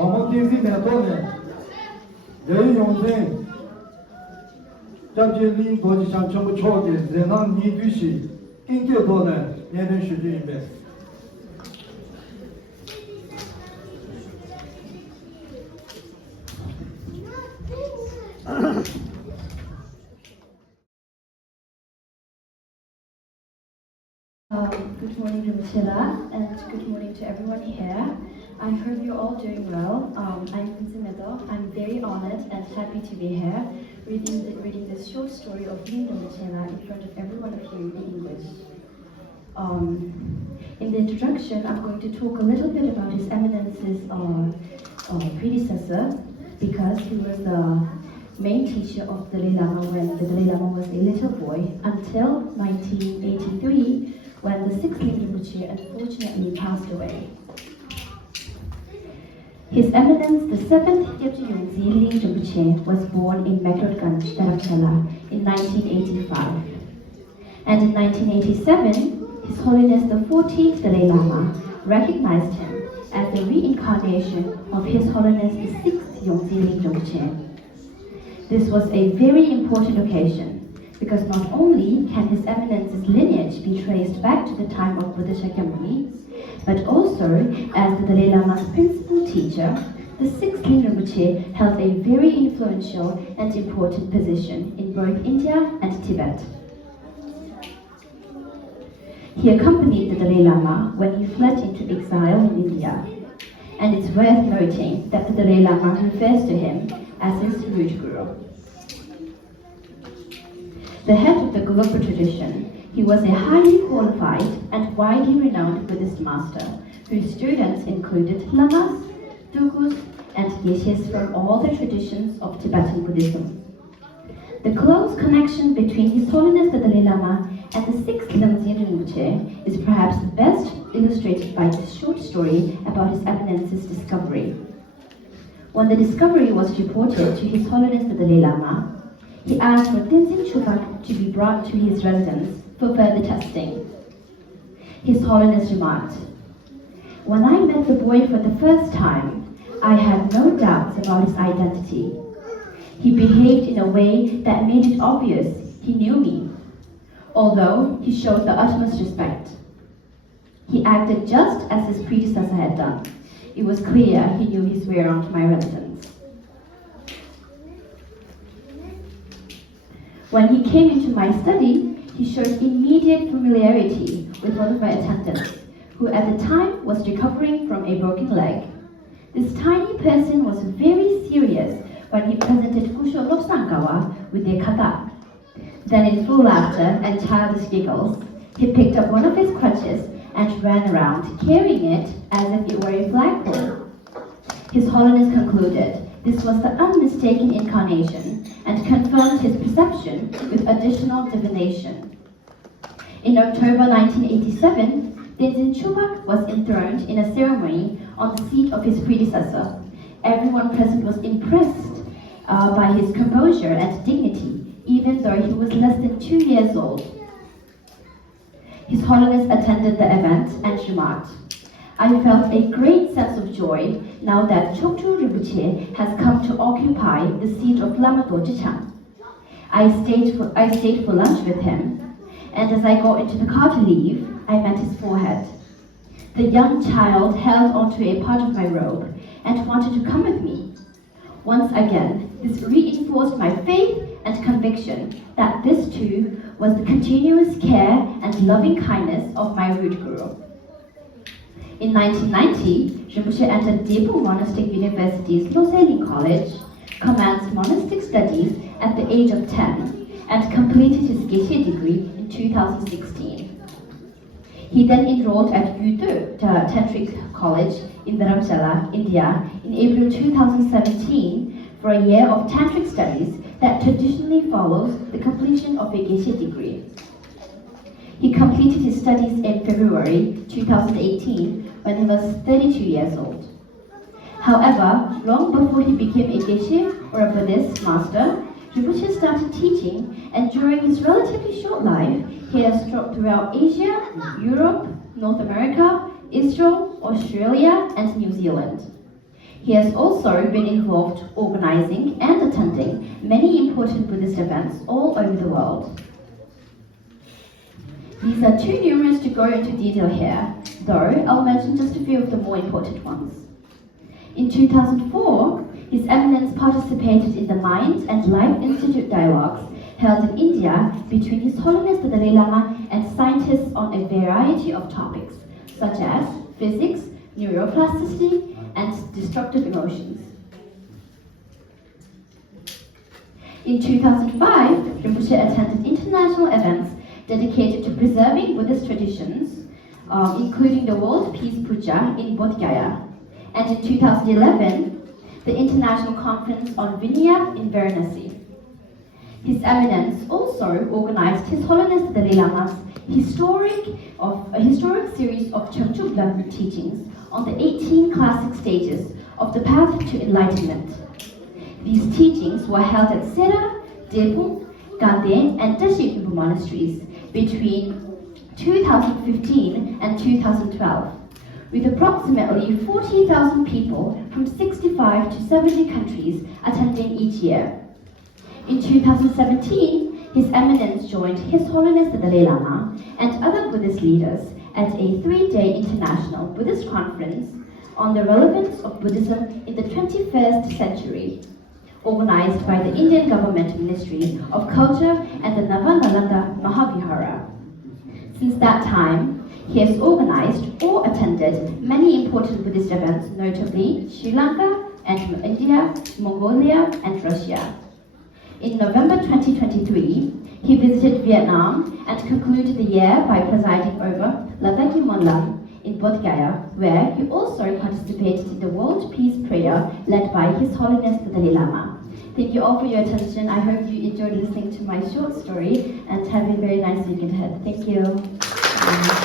我们电视台多呢，人用人，咱这领导就想全部超的，人让你对是，应该多呢，年龄时间一般。Good morning, Rimchila, and good morning to everyone here. I hope you're all doing well. I'm Enthronement. I'm very honored and happy to be here, reading this short story of Rimchila in front of every one of you in English. In the introduction, I'm going to talk a little bit about His Eminence's predecessor, because he was the main teacher of the Dalai Lama when the Dalai Lama was a little boy, until 1983, when the sixth Rinpoche unfortunately passed away. His Eminence, the seventh Yabje Yongzi Rinpoche, was born in Megrod-Ganj, Dharamshala, in 1985. And in 1987, His Holiness the 14th Dalai Lama recognized him as the reincarnation of His Holiness the sixth Yongzi Rinpoche. This was a very important occasion, because not only can His Eminence's lineage be traced back to the time of Buddha Shakyamuni, but also, as the Dalai Lama's principal teacher, the sixth Rinpoche held a very influential and important position in both India and Tibet. He accompanied the Dalai Lama when he fled into exile in India, and it's worth noting that the Dalai Lama refers to him as his root guru. The head of the Gelugpa tradition, he was a highly qualified and widely renowned Buddhist master, whose students included lamas, dugus, and geshes from all the traditions of Tibetan Buddhism. The close connection between His Holiness the Dalai Lama and the sixth Lamzin Rinpoche is perhaps best illustrated by this short story about His Eminence's discovery. When the discovery was reported to His Holiness the Dalai Lama, he asked for Tenzin Chubak to be brought to his residence for further testing. His Holiness remarked, "When I met the boy for the first time, I had no doubts about his identity. He behaved in a way that made it obvious he knew me, although he showed the utmost respect. He acted just as his predecessor had done. It was clear he knew his way around my residence. When he came into my study, he showed immediate familiarity with one of my attendants, who at the time was recovering from a broken leg. This tiny person was very serious when he presented Kusho Lobsangawa with a kata. Then in full laughter and childish giggles, he picked up one of his crutches and ran around, carrying it as if it were a flagpole. His Holiness concluded this was the unmistaken incarnation and confirmed his perception with additional divination. In October 1987, Tenzin Chubak was enthroned in a ceremony on the seat of his predecessor. Everyone present was impressed by his composure and dignity, even though he was less than 2 years old. His Holiness attended the event and remarked, "I felt a great sense of joy now that Chokchu Rinpoche has come to occupy the seat of Lama Dorjichang. I stayed for lunch with him, and as I got into the car to leave, I met his forehead. The young child held onto a part of my robe and wanted to come with me. Once again, this reinforced my faith and conviction that this too was the continuous care and loving kindness of my root guru." In 1990, Rinpoche entered Depo Monastic University's Losailing College, commenced monastic studies at the age of 10, and completed his Geshe degree in 2016. He then enrolled at Yudu Tantric College in Dharamshala, India, in April 2017 for a year of Tantric studies that traditionally follows the completion of a Geshe degree. He completed his studies in February 2018 when he was 32 years old. However, long before he became a Geshe or a Buddhist master, Rinpoche started teaching, and during his relatively short life, he has taught throughout Asia, Europe, North America, Israel, Australia, and New Zealand. He has also been involved organizing and attending many important Buddhist events all over the world. These are too numerous to go into detail here, though I'll mention just a few of the more important ones. In 2004, His Eminence participated in the Mind and Life Institute dialogues held in India between His Holiness the Dalai Lama and scientists on a variety of topics, such as physics, neuroplasticity, and destructive emotions. In 2005, Rinpoche attended international events dedicated to preserving Buddhist traditions, including the World Peace Puja in Bodh Gaya, and in 2011, the International Conference on Vinaya in Varanasi. His Eminence also organized His Holiness the Dalai Lama's historic series of Chöngchuk teachings on the 18 classic stages of the path to enlightenment. These teachings were held at Sera, Drepung, Ganden, and Dashi monasteries between 2015 and 2012, with approximately 40,000 people from 65 to 70 countries attending each year. In 2017, His Eminence joined His Holiness the Dalai Lama and other Buddhist leaders at a 3-day international Buddhist conference on the relevance of Buddhism in the 21st century, organized by the Indian Government Ministry of Culture and the Nava-Nalanda Mahavihara. Since that time, he has organized or attended many important Buddhist events, notably Sri Lanka and India, Mongolia, and Russia. In November 2023, he visited Vietnam and concluded the year by presiding over Ladakh Monlam in Bodh Gaya, where he also participated in the World Peace Prayer led by His Holiness the Dalai Lama. Thank you all for your attention. I hope you enjoyed listening to my short story and have a very nice weekend ahead. Thank you.